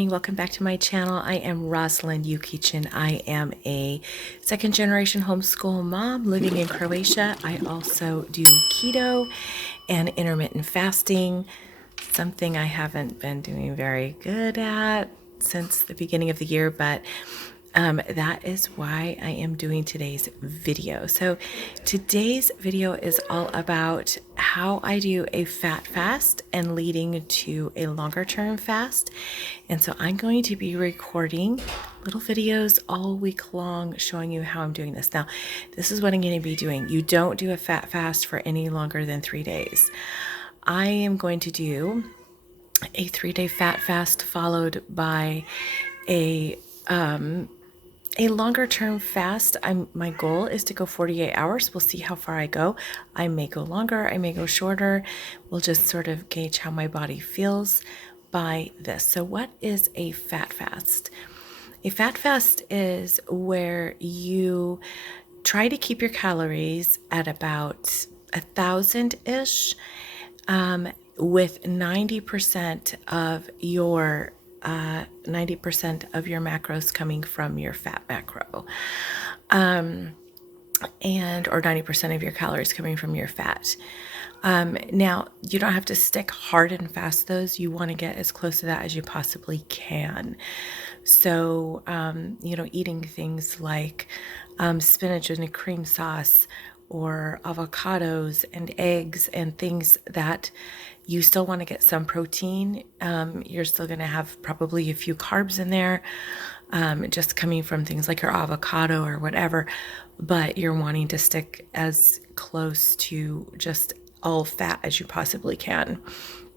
morning. Welcome back to my channel. I am Rosalind Ukichin. I am a second generation homeschool mom living in Croatia. I also do keto and intermittent fasting, something I haven't been doing very good at since the beginning of the year, but that is why I am doing today's video. So today's video is all about how I do a fat fast and leading to a longer term fast. And so I'm going to be recording little videos all week long showing you how I'm doing this. Now, this is what I'm going to be doing. You don't do a fat fast for any longer than 3 days. I am going to do a 3-day fat fast followed by a longer term fast. My goal is to go 48 hours. We'll see how far I go. I may go longer, I may go shorter. We'll just sort of gauge how my body feels by this. So what is a fat fast? A fat fast is where you try to keep your calories at about 1,000-ish, with 90% of your 90% of your macros coming from your fat macro, or 90% of your calories coming from your fat. Now, you don't have to stick hard and fast those. You want to get as close to that as you possibly can. So, eating things like spinach and a cream sauce, or avocados and eggs and things that you still want to get some protein. You're still going to have probably a few carbs in there, just coming from things like your avocado or whatever, but you're wanting to stick as close to just all fat as you possibly can.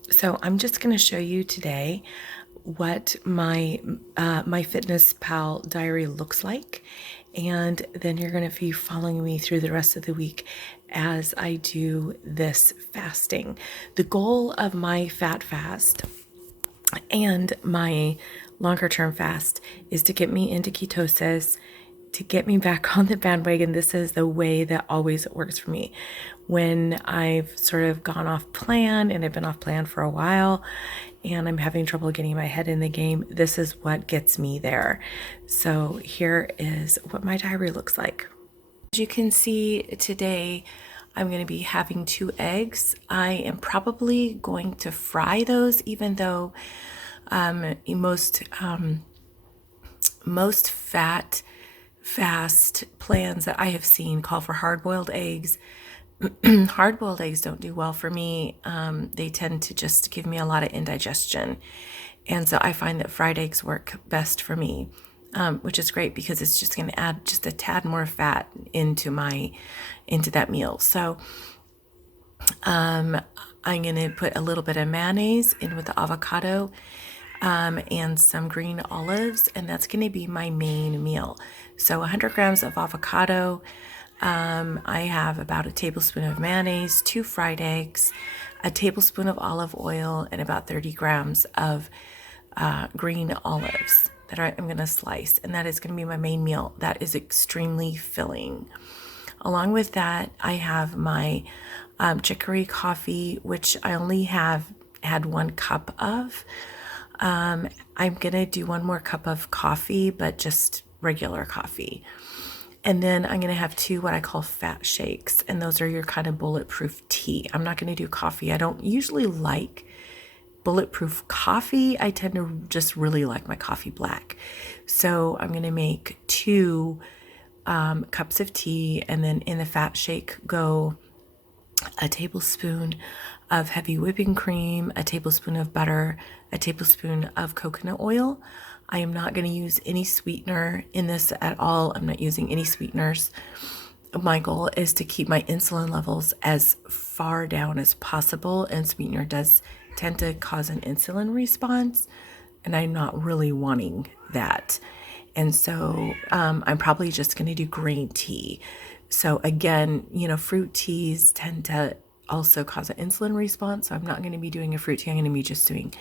So I'm just going to show you today what my MyFitnessPal diary looks like, and then you're going to be following me through the rest of the week as I do this fasting. The goal of my fat fast and my longer term fast is to get me into ketosis, to get me back on the bandwagon. This is the way that always works for me. When I've sort of gone off plan, and I've been off plan for a while, and I'm having trouble getting my head in the game, this is what gets me there. So here is what my diary looks like. As you can see, today I'm going to be having 2 eggs. I am probably going to fry those, even though most fat fast plans that I have seen call for hard-boiled eggs. Hard-boiled eggs don't do well for me. They tend to just give me a lot of indigestion. And so I find that fried eggs work best for me, which is great because it's just going to add just a tad more fat into that meal. So I'm going to put a little bit of mayonnaise in with the avocado, and some green olives, and that's going to be my main meal. So 100 grams of avocado. I have about a tablespoon of mayonnaise, 2 fried eggs, a tablespoon of olive oil, and about 30 grams of green olives that I'm going to slice. And that is going to be my main meal. That is extremely filling. Along with that, I have my chicory coffee, which I only have had 1 cup of. I'm going to do 1 more cup of coffee, but just regular coffee. And then I'm going to have 2 what I call fat shakes, and those are your kind of bulletproof tea. I'm not going to do coffee. I don't usually like bulletproof coffee. I tend to just really like my coffee black. So I'm going to make 2 cups of tea, and then in the fat shake go a tablespoon of heavy whipping cream, a tablespoon of butter, a tablespoon of coconut oil. I am not going to use any sweetener in this at all. I'm not using any sweeteners. My goal is to keep my insulin levels as far down as possible, and sweetener does tend to cause an insulin response, and I'm not really wanting that. And so I'm probably just going to do green tea. So again, fruit teas tend to also cause an insulin response. So I'm not going to be doing a fruit tea. I'm going to be just doing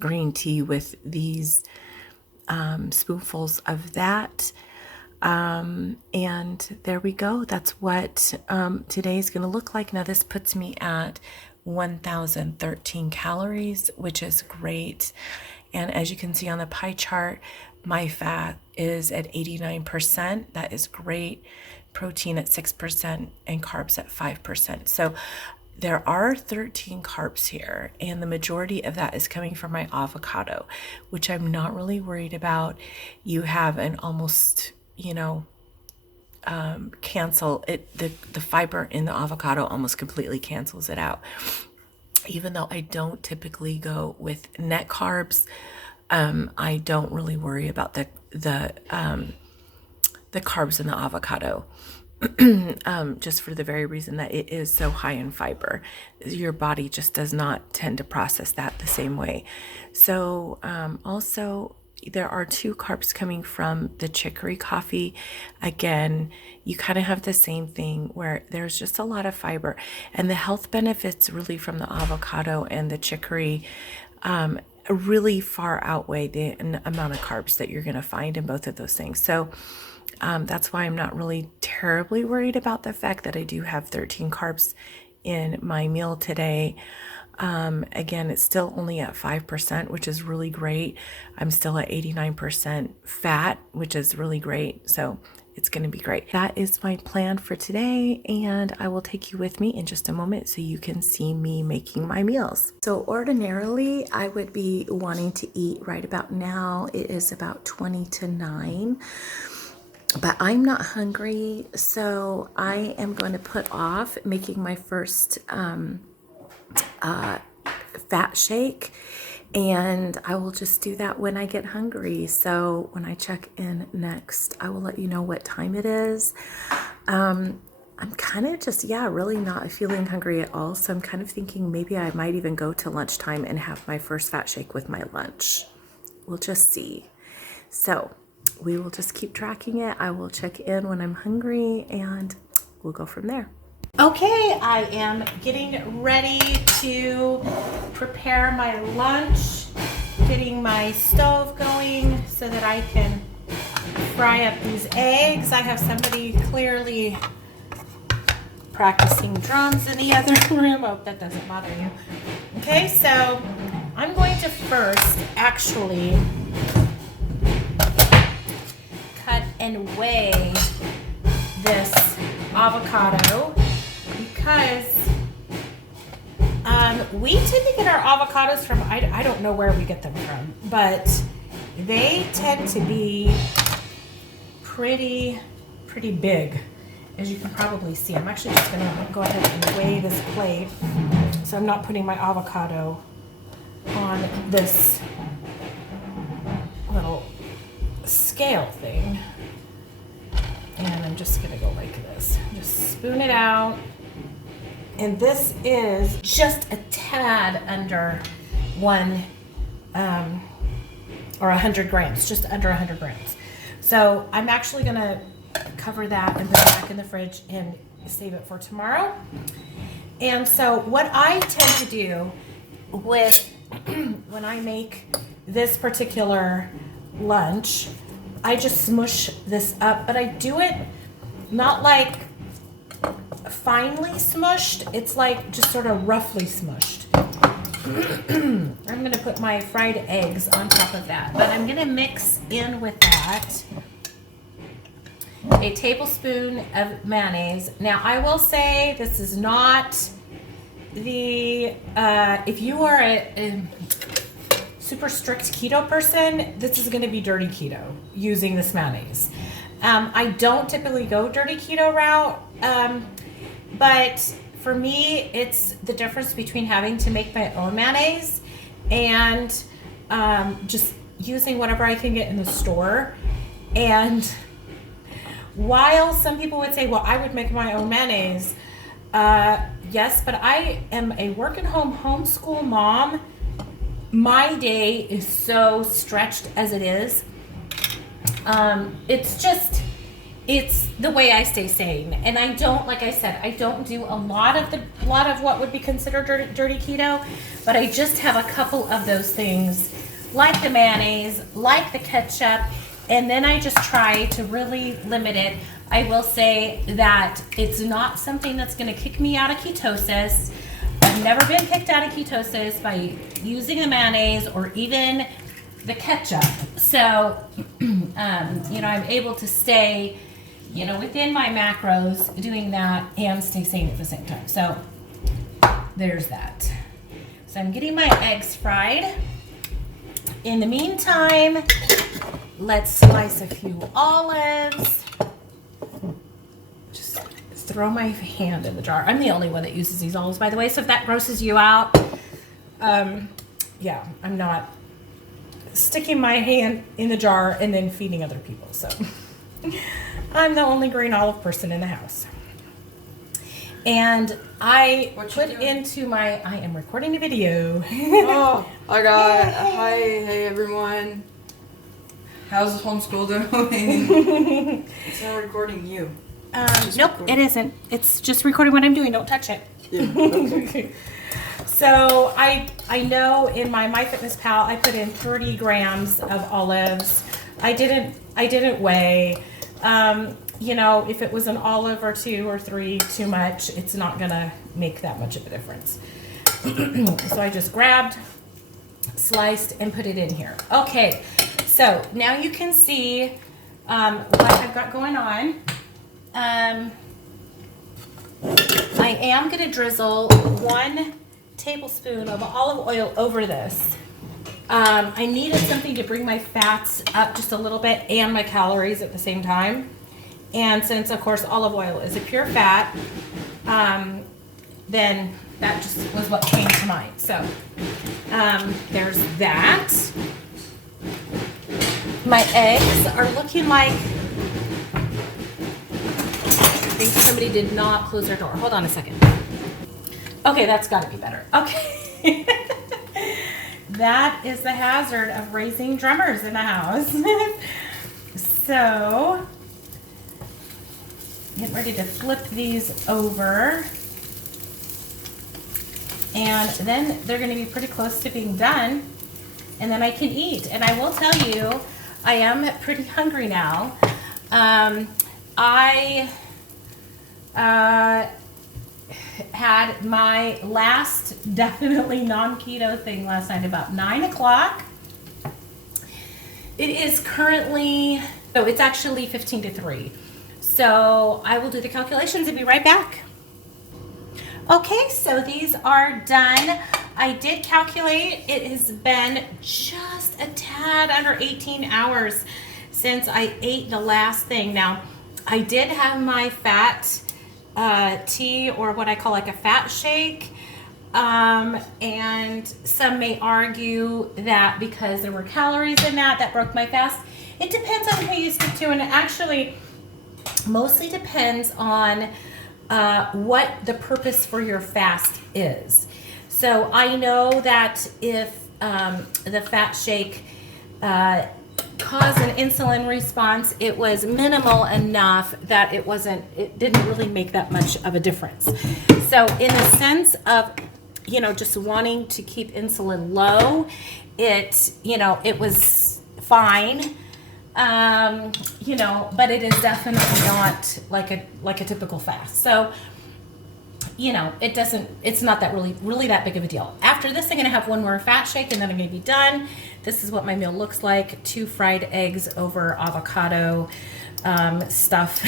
green tea with these spoonfuls of that. And there we go. That's what today is going to look like. Now this puts me at 1,013 calories, which is great. And as you can see on the pie chart, my fat is at 89%. That is great. Protein at 6% and carbs at 5%. So there are 13 carbs here, and the majority of that is coming from my avocado, which I'm not really worried about. You have an almost, cancel it. The fiber in the avocado almost completely cancels it out. Even though I don't typically go with net carbs, I don't really worry about the carbs in the avocado. Just for the very reason that it is so high in fiber. Your body just does not tend to process that the same way. So also, there are 2 carbs coming from the chicory coffee. Again, you kind of have the same thing where there's just a lot of fiber, and the health benefits really from the avocado and the chicory really far outweigh the amount of carbs that you're going to find in both of those things. So that's why I'm not really terribly worried about the fact that I do have 13 carbs in my meal today. Again, it's still only at 5%, which is really great. I'm still at 89% fat, which is really great. So it's going to be great. That is my plan for today, and I will take you with me in just a moment so you can see me making my meals. So ordinarily, I would be wanting to eat right about now. It is about 20 to 9. But I'm not hungry, so I am going to put off making my first fat shake, and I will just do that when I get hungry. So when I check in next, I will let you know what time it is. I'm kind of just, really not feeling hungry at all. So I'm kind of thinking maybe I might even go to lunchtime and have my first fat shake with my lunch. We'll just see. So we will just keep tracking it. I will check in when I'm hungry, and we'll go from there. Okay, I am getting ready to prepare my lunch, getting my stove going so that I can fry up these eggs. I have somebody clearly practicing drums in the other room. Oh, that doesn't bother you. Okay, so I'm going to first actually cut and weigh this avocado, because we tend to get our avocados from, I don't know where we get them from, but they tend to be pretty big, as you can probably see. I'm actually just going to go ahead and weigh this plate so I'm not putting my avocado on this little scale thing. And I'm just gonna go like this. Just spoon it out. And this is just a tad under 100 grams, just under 100 grams. So I'm actually gonna cover that and put it back in the fridge and save it for tomorrow. And so what I tend to do with when I make this particular lunch, I just smush this up, but I do it not like finely smushed. It's like just sort of roughly smushed. I'm going to put my fried eggs on top of that, but I'm going to mix in with that a tablespoon of mayonnaise. Now, I will say this is not the, if you are a super strict keto person, this is going to be dirty keto using this mayonnaise. I don't typically go dirty keto route, but for me, it's the difference between having to make my own mayonnaise and just using whatever I can get in the store. And while some people would say, well, I would make my own mayonnaise, yes, but I am a work-at-home homeschool mom. My day is so stretched as it is. It's the way I stay sane. And I don't, like I said, I don't do a lot of what would be considered dirty keto, but I just have a couple of those things, like the mayonnaise, like the ketchup, and then I just try to really limit it. I will say that it's not something that's going to kick me out of ketosis. I've never been kicked out of ketosis by using the mayonnaise or even the ketchup. So, I'm able to stay, within my macros doing that and stay sane at the same time. So there's that. So I'm getting my eggs fried. In the meantime, let's slice a few olives. Just throw my hand in the jar. I'm the only one that uses these olives, by the way. So if that grosses you out, yeah, I'm not sticking my hand in the jar and then feeding other people. So I'm the only green olive person in the house. And I I am recording a video. Oh, hi, hey everyone. How's homeschool doing? It's not recording you. Nope, it isn't. It's just recording what I'm doing. Don't touch it. Yeah, okay. So I know in my MyFitnessPal I put in 30 grams of olives. I didn't weigh. If it was an olive or 2 or 3 too much, it's not gonna make that much of a difference. So I just grabbed, sliced, and put it in here. Okay, so now you can see what I've got going on. I am gonna drizzle 1 tablespoon of olive oil over this. I needed something to bring my fats up just a little bit and my calories at the same time. And since, of course, olive oil is a pure fat, then that just was what came to mind. So there's that. My eggs are looking like, I think somebody did not close their door. Hold on a second. Okay, that's got to be better. Okay. That is the hazard of raising drummers in the house. So, get ready to flip these over. And then they're going to be pretty close to being done. And then I can eat. And I will tell you, I am pretty hungry now. I had my last definitely non-keto thing last night about 9 o'clock. It is currently, it's actually 15 to 3. So I will do the calculations and be right back. Okay, so these are done. I did calculate. It has been just a tad under 18 hours since I ate the last thing. Now, I did have my fat tea, or what I call like a fat shake. And some may argue that because there were calories in that broke my fast. It depends on who you stick to, and it actually mostly depends on what the purpose for your fast is. So I know that if the fat shake caused an insulin response, it was minimal enough that it didn't really make that much of a difference. So in the sense of, just wanting to keep insulin low, it was fine. But it is definitely not like a typical fast. So, it's not that really that big of a deal. After this, I'm going to have 1 more fat shake and then I'm going to be done. This is what my meal looks like. 2 fried eggs over avocado stuff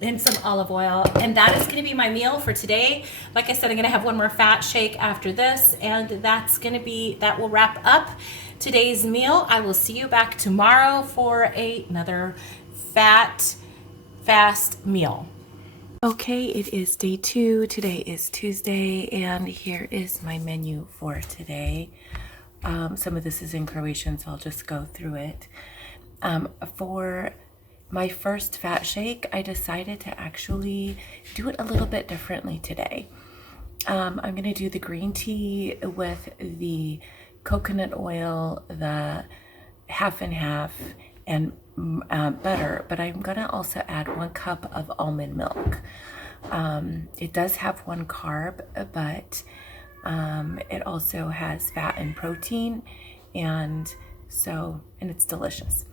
and some olive oil. And that is going to be my meal for today. Like I said, I'm going to have 1 more fat shake after this, and that will wrap up today's meal. I will see you back tomorrow for another fast meal. Okay, it is day 2. Today is Tuesday, and here is my menu for today. Some of this is in Croatian, so I'll just go through it. For my first fat shake, I decided to actually do it a little bit differently today. I'm going to do the green tea with the coconut oil, the half and half, and butter, but I'm going to also add 1 cup of almond milk. It does have 1 carb, but it also has fat and protein, and it's delicious.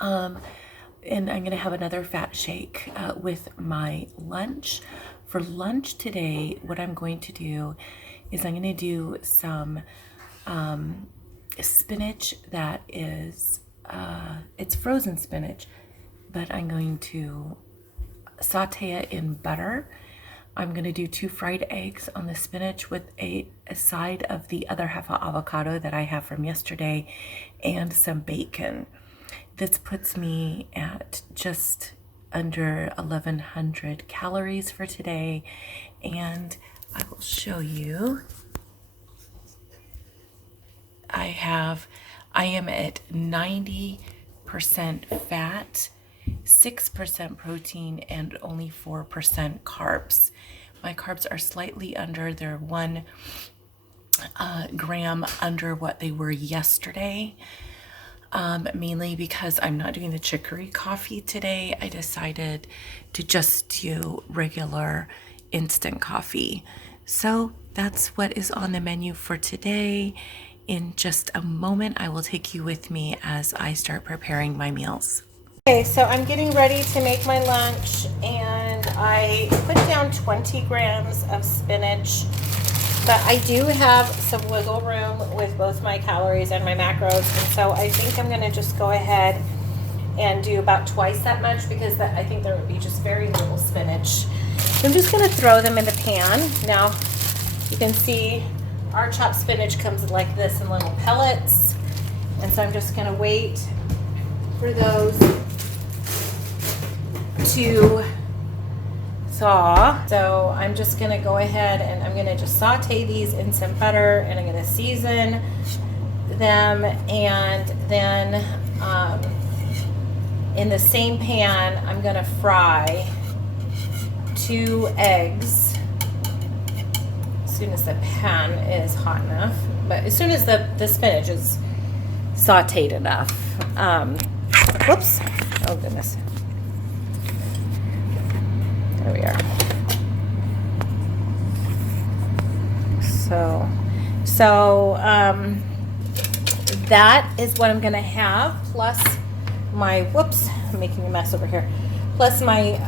And I'm going to have another fat shake with my lunch. For lunch today, what I'm going to do is I'm going to do some spinach that is, it's frozen spinach, but I'm going to saute it in butter. I'm going to do 2 fried eggs on the spinach with a side of the other half of avocado that I have from yesterday and some bacon. This puts me at just under 1,100 calories for today, and I will show you. I am at 90% fat, 6% protein, and only 4% carbs. My carbs are slightly under, they're 1 gram under what they were yesterday. Mainly because I'm not doing the chicory coffee today. I decided to just do regular instant coffee. So that's what is on the menu for today. In just a moment, I will take you with me as I start preparing my meals. Okay, so I'm getting ready to make my lunch, and I put down 20 grams of spinach, but I do have some wiggle room with both my calories and my macros, and so I think I'm gonna just go ahead and do about twice that much, because I think there would be just very little spinach. So I'm just gonna throw them in the pan. Now, you can see our chopped spinach comes like this in little pellets, and so I'm just gonna wait for those to thaw. So I'm just gonna go ahead and I'm gonna just saute these in some butter, and I'm gonna season them, and then in the same pan I'm gonna fry 2 eggs as soon as the pan is hot enough, but as soon as the spinach is sauteed enough. Whoops, oh goodness. There we are. So that is what I'm gonna have, plus my, whoops, I'm making a mess over here, plus my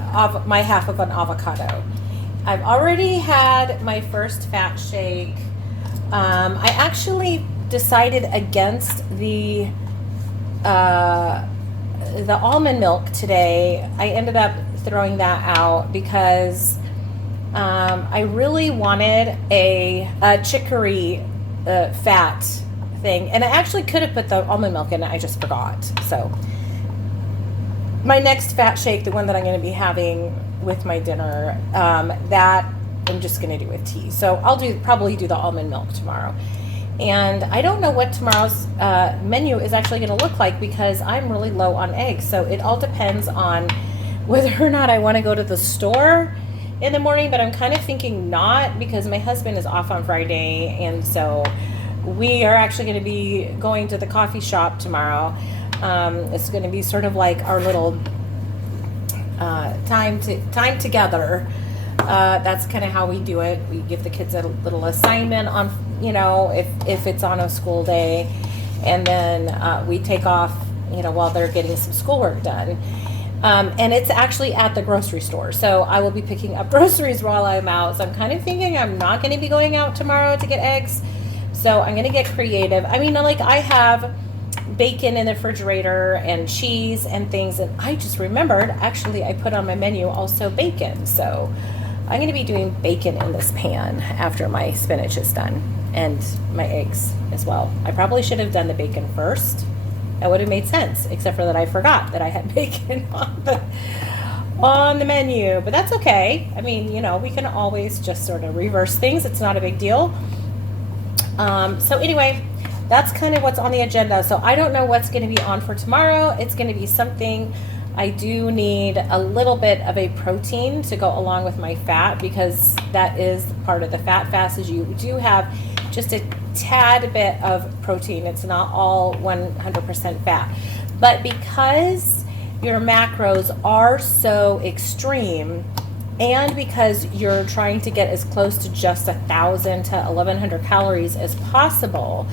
half of an avocado. I've already had my first fat shake. I actually decided against the almond milk today. I ended up throwing that out because I really wanted a chicory fat thing, and I actually could have put the almond milk in it, I just forgot. So my next fat shake, the one that I'm going to be having with my dinner, that I'm just going to do with tea. So I'll probably do the almond milk tomorrow. And I don't know what tomorrow's menu is actually going to look like, because I'm really low on eggs. So it all depends on whether or not I want to go to the store in the morning, but I'm kind of thinking not, because my husband is off on Friday, and so we are actually going to be going to the coffee shop tomorrow. It's going to be sort of like our little time together. That's kind of how we do it. We give the kids a little assignment on, if it's on a school day, and then we take off, while they're getting some schoolwork done. And it's actually at the grocery store. So I will be picking up groceries while I'm out. So I'm kind of thinking I'm not going to be going out tomorrow to get eggs. So I'm going to get creative. I mean, like, I have bacon in the refrigerator and cheese and things. And I just remembered, actually, I put on my menu also bacon. So I'm going to be doing bacon in this pan after my spinach is done, and my eggs as well. I probably should have done the bacon first. That would have made sense, except for that I forgot that I had bacon on the menu, but that's okay. I mean, we can always just sort of reverse things. It's not a big deal. So anyway, that's kind of what's on the agenda. So I don't know what's going to be on for tomorrow. It's going to be something. I do need a little bit of a protein to go along with my fat, because that is part of the fat fast, is you do have just a tad bit of protein. It's not all 100% fat, but because your macros are so extreme, and because you're trying to get as close to just 1,000 to 1,100 calories as possible,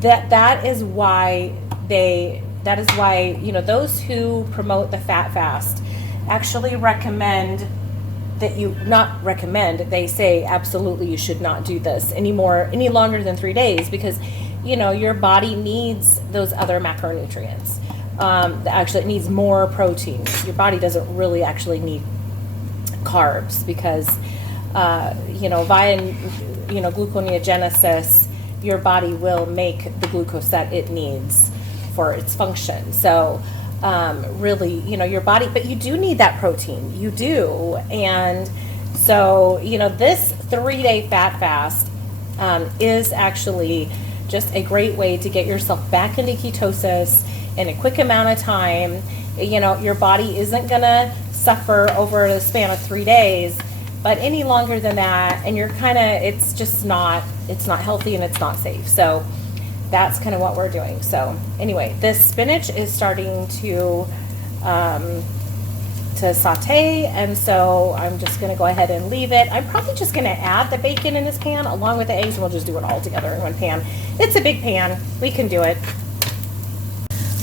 that is why those who promote the fat fast actually recommend that they say absolutely you should not do this any longer than 3 days, because your body needs those other macronutrients. Actually, it needs more protein. Your body doesn't really actually need carbs because, via, gluconeogenesis, your body will make the glucose that it needs for its function. So, really, your body, but you do need that protein. You do. And so, this 3-day fat fast is actually just a great way to get yourself back into ketosis in a quick amount of time. Your body isn't going to suffer over the span of 3 days, but any longer than that, and it's just not, it's not healthy and it's not safe. So that's kind of what we're doing. So anyway, this spinach is starting to saute, and so I'm just going to go ahead and leave it. I'm probably just going to add the bacon in this pan along with the eggs, and we'll just do it all together in one pan. It's a big pan. We can do it.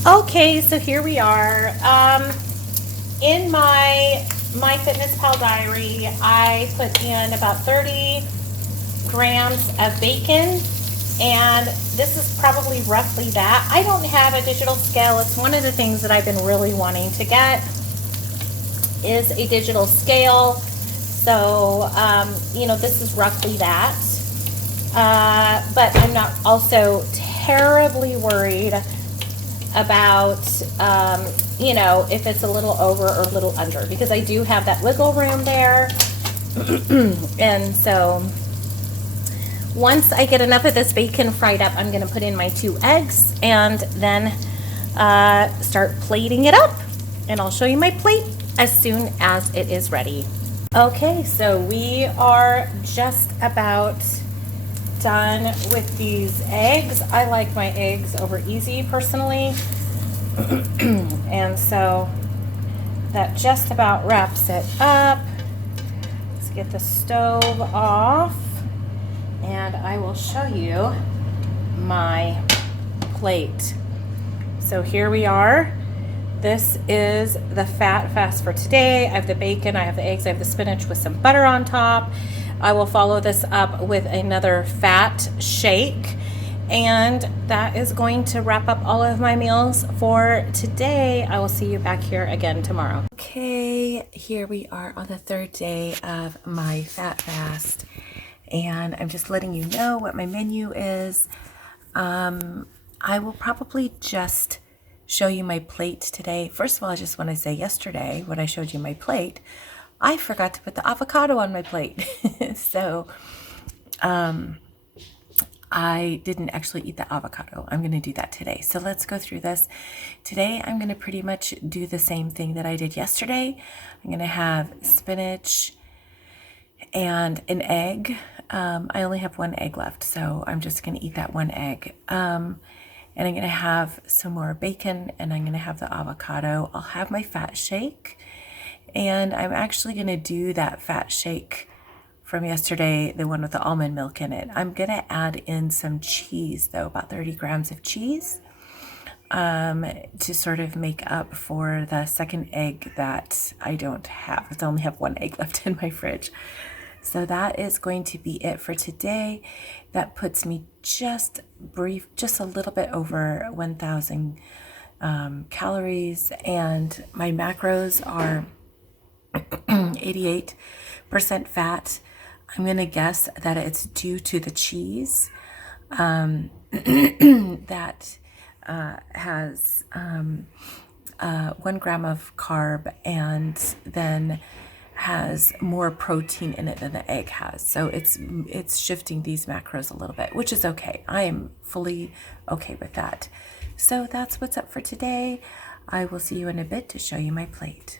Okay, so here we are. In my MyFitnessPal diary, I put in about 30 grams of bacon, and this is probably roughly that. I don't have a digital scale. It's one of the things that I've been really wanting to get is a digital scale. So, this is roughly that. But I'm not also terribly worried about, if it's a little over or a little under, because I do have that wiggle room there. And so once I get enough of this bacon fried up, I'm going to put in my 2 eggs and then start plating it up. And I'll show you my plate as soon as it is ready. Okay, so we are just about done with these eggs. I like my eggs over easy personally. And so that just about wraps it up. Let's get the stove off and I will show you my plate. So here we are. This is the fat fast for today. I have the bacon, I have the eggs, I have the spinach with some butter on top. I will follow this up with another fat shake, and that is going to wrap up all of my meals for today. I will see you back here again tomorrow. Okay, here we are on the 3rd day of my fat fast, and I'm just letting you know what my menu is. I will probably just show you my plate today. First of all, I just want to say yesterday when I showed you my plate, I forgot to put the avocado on my plate. So I didn't actually eat the avocado. I'm going to do that today. So let's go through this. Today I'm going to pretty much do the same thing that I did yesterday. I'm going to have spinach and an egg. I only have 1 egg left, so I'm just going to eat that 1 egg. And I'm going to have some more bacon, and I'm going to have the avocado. I'll have my fat shake, and I'm actually going to do that fat shake from yesterday, the one with the almond milk in it. I'm going to add in some cheese, though, about 30 grams of cheese, to sort of make up for the 2nd egg that I don't have. I only have 1 egg left in my fridge. So that is going to be it for today. That puts me just a little bit over 1,000 calories, and my macros are 88% fat. I'm going to guess that it's due to the cheese that has 1 gram of carb and then has more protein in it than the egg has. So it's shifting these macros a little bit, which is okay. I am fully okay with that. So that's what's up for today. I will see you in a bit to show you my plate.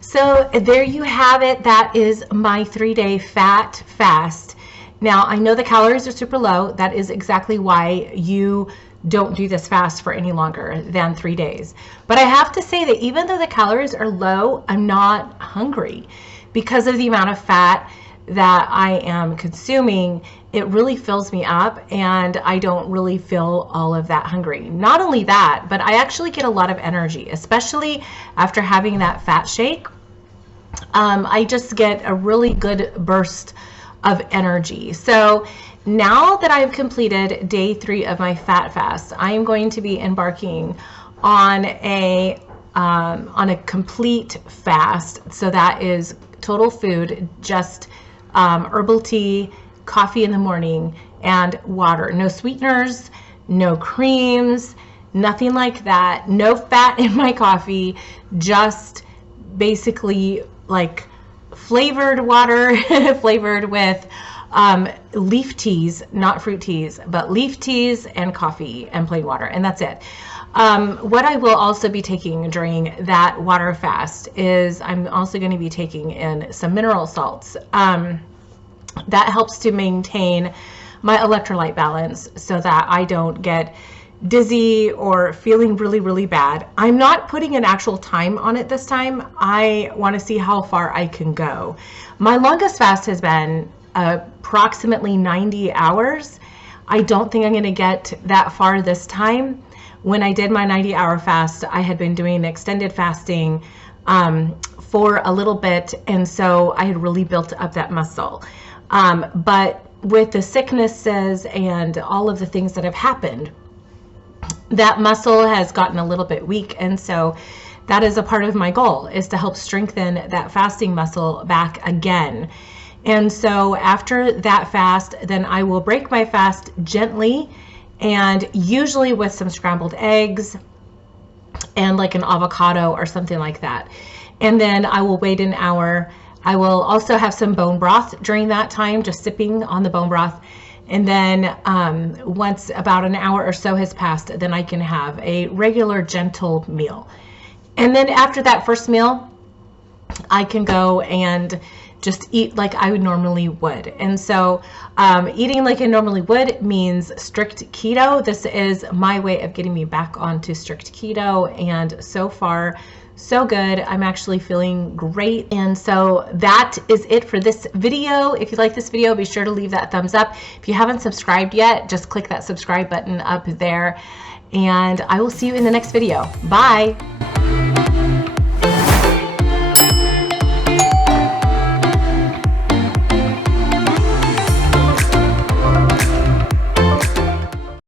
So there you have it. That is my 3-day fat fast. Now, I know the calories are super low. That is exactly why you don't do this fast for any longer than 3 days. But I have to say that even though the calories are low, I'm not hungry because of the amount of fat that I am consuming. It really fills me up, and I don't really feel all of that hungry. Not only that, but I actually get a lot of energy, especially after having that fat shake. I just get a really good burst of energy. So now that I've completed day 3 of my fat fast, I am going to be embarking on a complete fast. So that is total food, just herbal tea, coffee in the morning, and water. No sweeteners, no creams, nothing like that. No fat in my coffee, just basically like flavored water flavored with leaf teas, not fruit teas, but leaf teas and coffee and plain water, and that's it. What I will also be taking during that water fast is I'm also going to be taking in some mineral salts. That helps to maintain my electrolyte balance so that I don't get dizzy or feeling really, really bad. I'm not putting an actual time on it this time. I want to see how far I can go. My longest fast has been approximately 90 hours. I don't think I'm going to get that far this time. When I did my 90-hour fast, I had been doing extended fasting for a little bit, and so I had really built up that muscle. But with the sicknesses and all of the things that have happened, that muscle has gotten a little bit weak, and so that is a part of my goal, is to help strengthen that fasting muscle back again. And so after that fast, then I will break my fast gently, and usually with some scrambled eggs and like an avocado or something like that. And then I will wait an hour. I will also have some bone broth during that time, just sipping on the bone broth. And then once about an hour or so has passed, then I can have a regular gentle meal. And then after that first meal, I can go and just eat like I would normally would. And so eating like I normally would means strict keto. This is my way of getting me back onto strict keto, and so far so good. I'm actually feeling great. And so that is it for this video. If you like this video, be sure to leave that thumbs up. If you haven't subscribed yet, just click that subscribe button up there, and I will see you in the next video. Bye.